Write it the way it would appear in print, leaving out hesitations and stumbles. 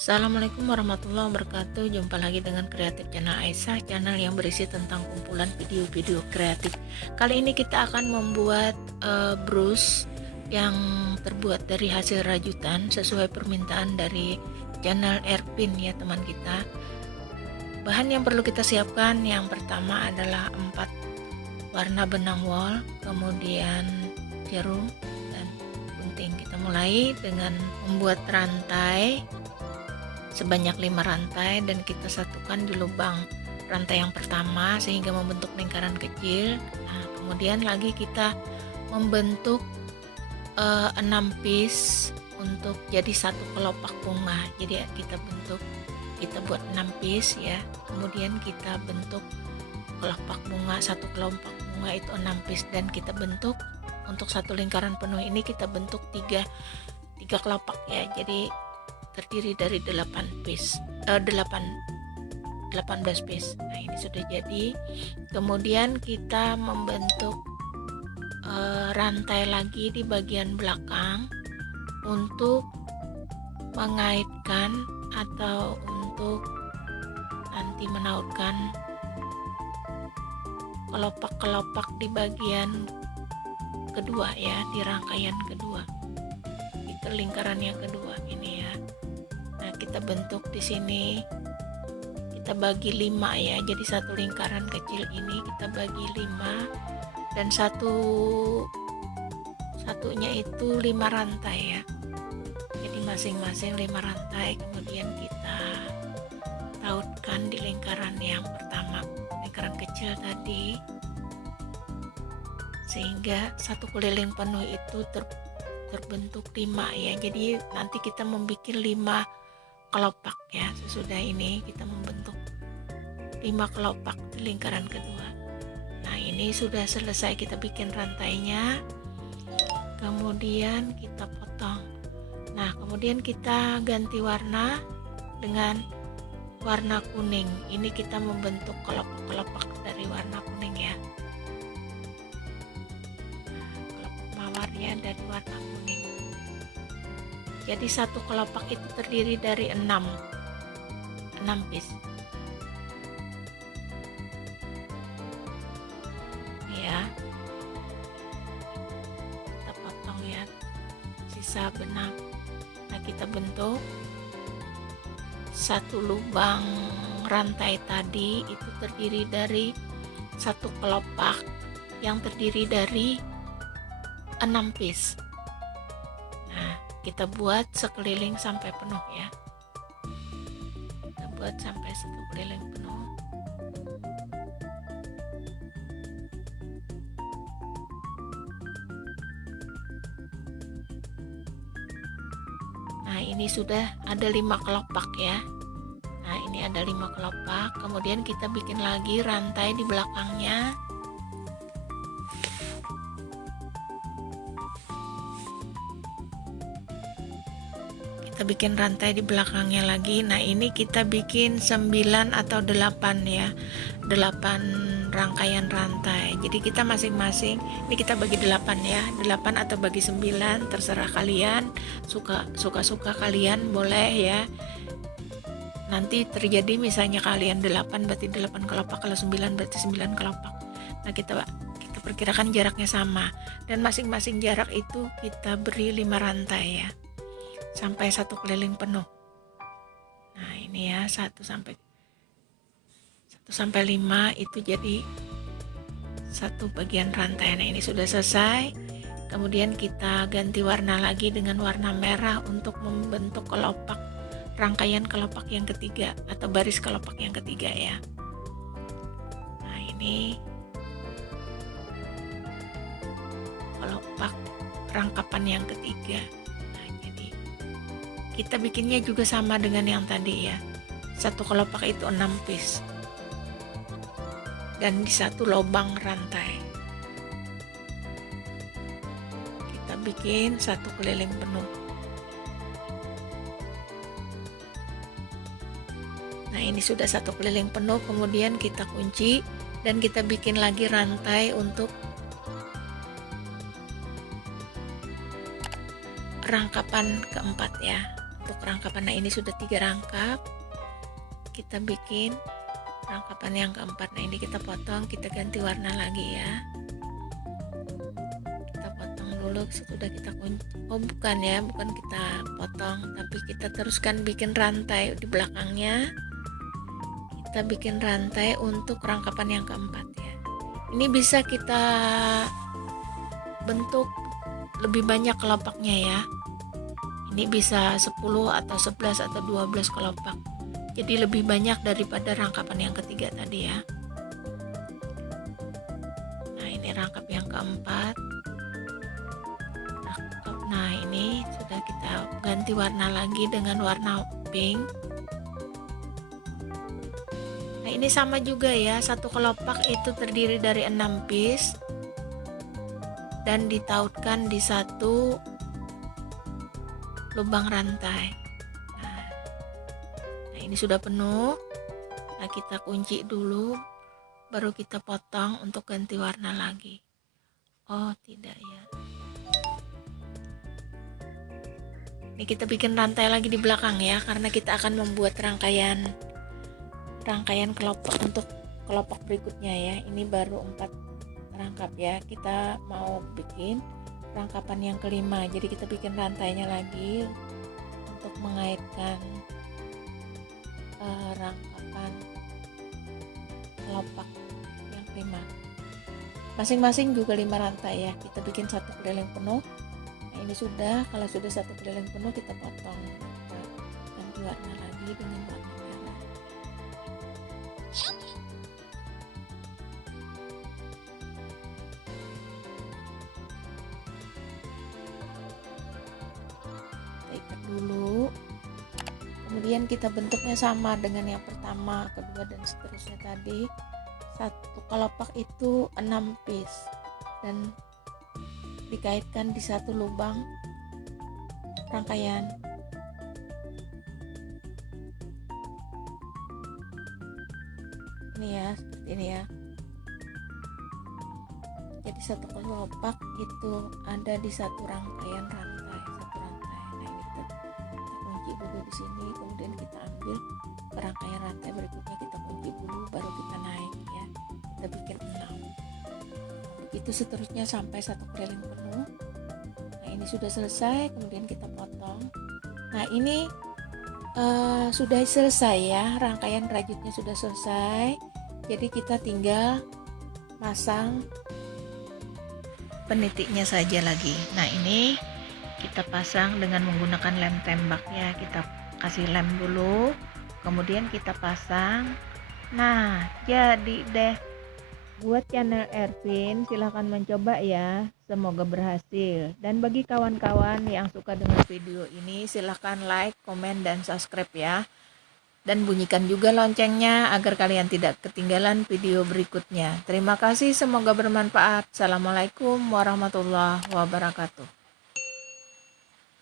Assalamualaikum warahmatullahi wabarakatuh. Jumpa lagi dengan Kreatif Channel Aisyah, channel yang berisi tentang kumpulan video-video kreatif. Kali ini kita akan membuat brush yang terbuat dari hasil rajutan sesuai permintaan dari channel Erpin ya teman kita. Bahan yang perlu kita siapkan, yang pertama adalah 4 warna benang wol, kemudian jarum dan gunting. Kita mulai dengan membuat rantai sebanyak 5 rantai dan kita satukan di lubang rantai yang pertama sehingga membentuk lingkaran kecil. Nah, kemudian lagi kita membentuk 6 piece untuk jadi satu kelopak bunga. Jadi kita buat 6 piece ya. Kemudian kita bentuk kelopak bunga, satu kelopak bunga itu 6 piece, dan kita bentuk untuk satu lingkaran penuh ini kita bentuk 3 kelopak ya. Jadi terdiri dari 18 piece. Nah, ini sudah jadi. Kemudian kita membentuk rantai lagi di bagian belakang untuk mengaitkan atau untuk nanti menautkan kelopak-kelopak di bagian kedua ya, di rangkaian kedua, di lingkaran yang kedua ini ya. Nah, kita bentuk di sini, kita bagi 5 ya. Jadi satu lingkaran kecil ini kita bagi 5 dan satunya itu 5 rantai ya. Jadi masing-masing 5 rantai, kemudian kita tautkan di lingkaran yang pertama, lingkaran kecil tadi, sehingga satu keliling penuh itu terbentuk 5 ya. Jadi nanti kita membuat 5 kelopak ya. Sesudah ini kita membentuk 5 kelopak di lingkaran kedua. Nah, ini sudah selesai kita bikin rantainya, kemudian kita potong. Nah, kemudian kita ganti warna dengan warna kuning. Ini kita membentuk kelopak-kelopak dari warna kuning ya. Kelopak mawarnya dari warna kuning. Jadi satu kelopak itu terdiri dari 6 piece ya. Kita potong ya sisa benang. Nah, kita bentuk satu lubang rantai tadi itu terdiri dari satu kelopak yang terdiri dari 6 piece. Kita buat sekeliling sampai penuh ya. Kita buat sampai satu keliling penuh. Nah, ini sudah ada 5 kelopak ya. Nah, ini ada 5 kelopak. Kemudian kita bikin lagi rantai di belakangnya. Kita bikin rantai di belakangnya lagi. Nah, ini kita bikin 9 atau 8 ya, 8 rangkaian rantai. Jadi kita masing-masing ini kita bagi 8 ya, 8 atau bagi 9, terserah kalian, suka kalian boleh ya. Nanti terjadi misalnya kalian 8 berarti 8 kelopak, kalau 9 berarti 9 kelopak. Nah, kita perkirakan jaraknya sama, dan masing-masing jarak itu kita beri 5 rantai ya, sampai satu keliling penuh. Nah, ini ya 1 sampai 5 itu jadi satu bagian rantai. Nah, ini sudah selesai. Kemudian kita ganti warna lagi dengan warna merah untuk membentuk kelopak, rangkaian kelopak yang ketiga atau baris kelopak yang ketiga ya. Nah, ini kelopak rangkapan yang ketiga. Kita bikinnya juga sama dengan yang tadi ya. Satu kelopak itu 6 piece. Dan di satu lubang rantai. Kita bikin satu keliling penuh. Nah, ini sudah satu keliling penuh, kemudian kita kunci dan kita bikin lagi rantai untuk rangkapan keempat ya. untuk rangkapan. Nah, ini sudah 3 rangkap. Kita bikin rangkapan yang keempat. Nah, ini kita potong, kita ganti warna lagi ya. Kita potong dulu, sudah kita kunci. Oh, bukan ya, bukan kita potong, tapi kita teruskan bikin rantai di belakangnya. Kita bikin rantai untuk rangkapan yang keempat ya. Ini bisa kita bentuk lebih banyak kelopaknya ya. Ini bisa 10 atau 11 atau 12 kelopak. Jadi lebih banyak daripada rangkapan yang ketiga tadi ya. Nah, ini rangkap yang keempat. Nah, ini sudah kita ganti warna lagi dengan warna pink. Nah, ini sama juga ya, satu kelopak itu terdiri dari 6 piece dan ditautkan di satu lubang rantai. Nah, ini sudah penuh. Nah, kita kunci dulu, baru kita potong untuk ganti warna lagi. Oh, tidak ya. Ini kita bikin rantai lagi di belakang ya, karena kita akan membuat rangkaian kelopak untuk kelopak berikutnya ya. Ini baru 4 rangkap ya. Kita mau bikin rangkapan yang kelima, jadi kita bikin rantainya lagi untuk mengaitkan rangkapan kelopak yang kelima. Masing-masing juga 5 rantai ya. Kita bikin satu keliling penuh. Nah, ini sudah, kalau sudah satu keliling penuh kita potong. Kita ganti warna lagi dengan warna merah. Ikat dulu, kemudian kita bentuknya sama dengan yang pertama, kedua dan seterusnya tadi. Satu kelopak itu 6 piece dan dikaitkan di satu lubang rangkaian. Ini ya, seperti ini ya. Jadi satu kelopak itu ada di satu rangkaian rantai. Di sini, kemudian kita ambil ke rangkaian rantai berikutnya, kita kunci dulu, baru kita naik ya. Kita bikin 6. Begitu seterusnya sampai satu keliling penuh. Nah, ini sudah selesai, kemudian kita potong. Nah, ini sudah selesai ya, rangkaian rajutnya sudah selesai. Jadi kita tinggal masang penitiknya saja lagi. Nah, ini kita pasang dengan menggunakan lem tembak ya. Kita kasih lem dulu, kemudian kita pasang. Nah, jadi deh. Buat channel Ervin, silahkan mencoba ya, semoga berhasil. Dan bagi kawan-kawan yang suka dengan video ini, silahkan like, komen, dan subscribe ya. Dan bunyikan juga loncengnya agar kalian tidak ketinggalan video berikutnya. Terima kasih, semoga bermanfaat. Assalamualaikum warahmatullahi wabarakatuh.